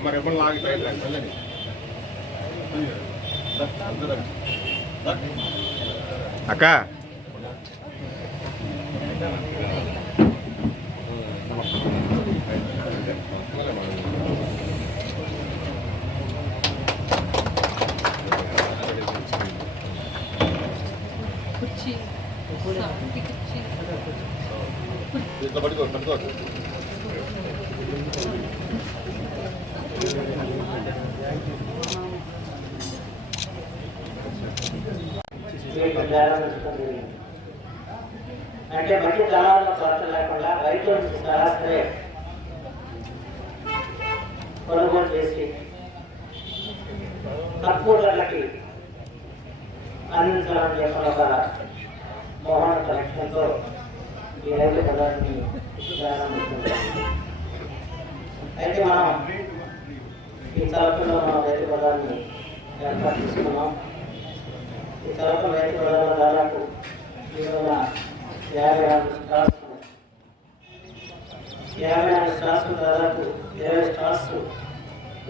మరి ఎప్పుడు లాగి అక్క. కుర్చీ. కుర్చీ. పట్టుకో పట్టుకో. అంటే మట్టి దళాలను కొరత లేకుండా రైతుల నుంచి సరాసరి కొనుగోలు చేసి తక్కువ ధరలకి అందించాలని చెప్పిన ఒక మోహన లక్ష్యంతో ఈ రైతు పదాన్ని ప్రారంభించింది అయితే మనం ఈ తరపులో మనం రైతు పదాన్ని ఏర్పాటు చేసుకున్నాం. ఈ తర్వాత రైతు పదాల దాదాపు కేవల యాభై ఆరు స్టార్స్ యాభై ఆరు స్టార్స్ దాదాపు ఇరవై స్టార్స్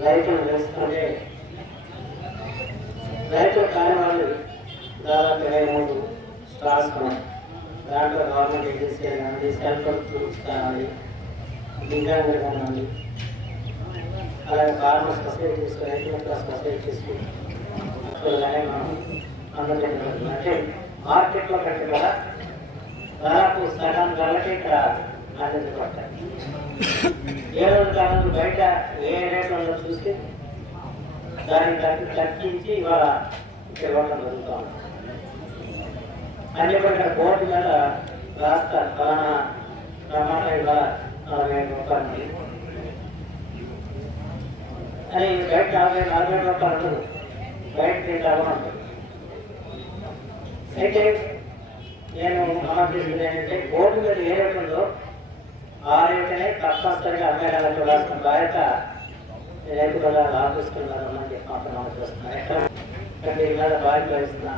రైతులు వేస్తుంటే రైతులు కాని వాళ్ళు దాదాపు ఇరవై మూడు స్టార్స్ ఉన్నాయి. దాంట్లో గవర్నమెంట్ ఏజెన్సీ కానీ సెల్ఫ్ హెల్ప్ గ్రూప్స్ కానివ్వండి దివ్యాంగులు కానివ్వండి అలాగే ఫార్మర్ సొసైటీస్ రైతుల సొసైటీస్ అలాగే మనం అందరికీ అంటే మార్కెట్లో కంటే కూడా దాదాపు సగం ధరలకే ఇక్కడ అందించబడతాయి ఏ రోజు కాలం బయట ఏ రేట్ ఉందో చూసి దానికి తగ్గి తగ్గించి ఇవాళ ఇక్కడ ఇవ్వడం జరుగుతూ ఉంది. అని చెప్పి ఇక్కడ బోర్డు మీద రాస్తారు ఫలానా టమాటా ఇవాళ నలభై ఐదు రూపాయలు అని బయట నలభై నలభై రూపాయలు ఉంటుంది బయట రేట్ అవ్వమంటుంది అయితే నేను ఆలోచించింది ఏంటంటే బోర్డు మీద ఏ రేట్ ఉందో ఆ రేటనే తప్పనిసరిగా అమ్మేయాలని చూడాల్సిన బాధ్యత ఈ రైతు బజార్ ఆఫీసుకున్నారు అని చెప్పి మాత్రం ఆలోచిస్తున్నాను ఎక్కడ? దీని మీద బాధ్యత వహిస్తున్న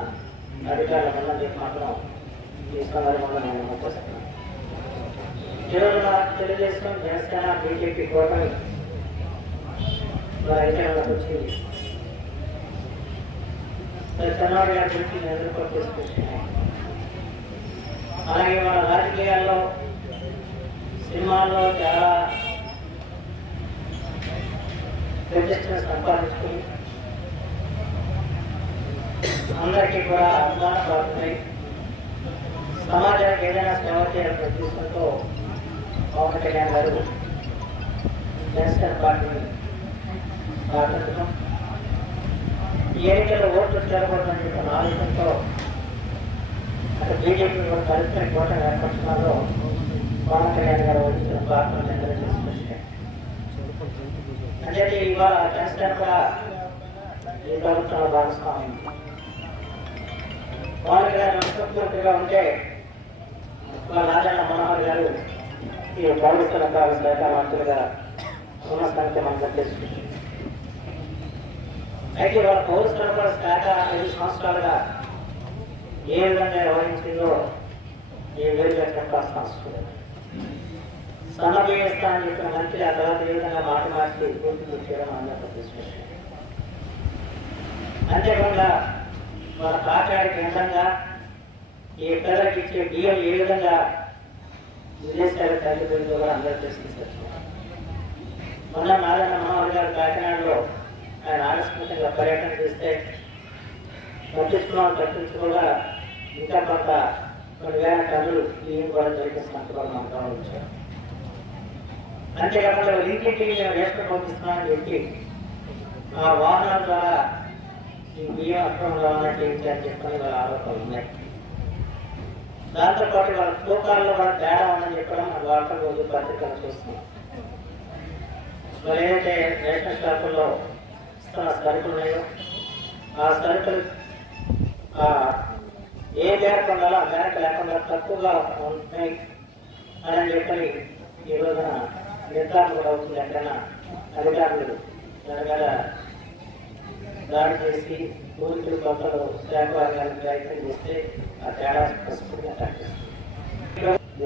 అధికారులు ఉందని చెప్పి మాత్రం ఈ సందర్భంలో నేను నమ్మకొస్తున్నాను ఈరోజు తెలుగుదేశం జనసేన బీజేపీ కూటమి మరి అధికారంలోకి వచ్చింది గురించి ఎదుర్కొని అలాగే మన రాజకీయాల్లో సినిమాల్లో చాలా ప్రతిష్టను సంపాదించుకుని అందరికీ కూడా అభిమానం పడుతున్నాయి సమాజానికి ఏదైనా సేవ చేయడం ప్రతిష్టంతో పవన్ కళ్యాణ్ గారు జనసేన పార్టీ ప్రారంభించడం ఈ ఓట్లు చేరకూడదని చెప్పిన ఆలోచనతో అక్కడ బీజేపీ కలిసిన కోట ఏర్పరచడంలో పవన్ కళ్యాణ్ గారు వహించిన పాత్ర తీసుకొచ్చారు అంటే ఇవాళ జనసేన కూడా ఈ ప్రభుత్వంలో భాగస్వామ్యం పవన్ కళ్యాణ్ ముఖ్యమంత్రిగా ఉంటే వాళ్ళ రాజన్న మనోహర్ గారు ఈ పౌరస్తుల శాఖ మంత్రిగా ఉన్న సంఖ్య మనం తెలుసుకుంటాం అయితే వాళ్ళ పౌరస్తుల కూడా శాఖ ఐదు సంవత్సరాలుగా ఏ విధంగా వ్యవహరించిందో ఏ విధంగా చెప్పాల్సిన అవసరం అని చెప్పిన మంత్రి ఆ తర్వాత ఏ విధంగా మాట మార్చి పూర్తి చేయడం ఆంధ్రప్రదేశ్ అంతేకాకుండా వాళ్ళ కాకాడికి విధంగా ఈ పిల్లలకి ఇచ్చే బియ్యం ఏ విధంగా విదేశాల తల్లిదండ్రులు కూడా అందరూ తెలుసుకొచ్చారు మొన్న నారాయణ మనోహర్ గారు కాకినాడలో ఆయన ఆకస్మికంగా పర్యటన చేస్తే పట్టించుకున్న పట్టించుకోగా ఇంకా కొంత కొన్ని వేల టన్నులు బియ్యం కూడా జరిగిస్తున్నట్టు కూడా మనం గమనించాం. అంతేకాకుండా ఇంటింటికి నేను వేసుకుని పంపిస్తున్నానని చెప్పి ఆ వాహనాల ద్వారా ఈ బియ్యం అక్రమంగా ఉన్నట్టు ఏంటి అని చెప్పని వాళ్ళ ఆరోపణలు ఉన్నాయి. దాంతోపాటు వాళ్ళ తూకాల్లో వాళ్ళ తేడా ఉందని చెప్పడం మన వార్తలు రోజు పత్రికలు చూస్తున్నాం. మరి ఏదైతే రేషన్ షాపుల్లో ఇస్తున్న ఆ సరుకులు ఏ మేరకు ఉండాలో ఆ మేరకు లేకుండా తక్కువగా ఉంటున్నాయి అని చెప్పని ఈ రోజున నిర్ధారణ కూడా అవుతుంది ఎక్కడైనా. అధికారులు దాని మీద దాడి చేసి పూర్తిని కొత్తలు శాఖ ప్రయత్నం చేస్తే ఆ తేడా స్పష్టంగా కనిపిస్తుంది.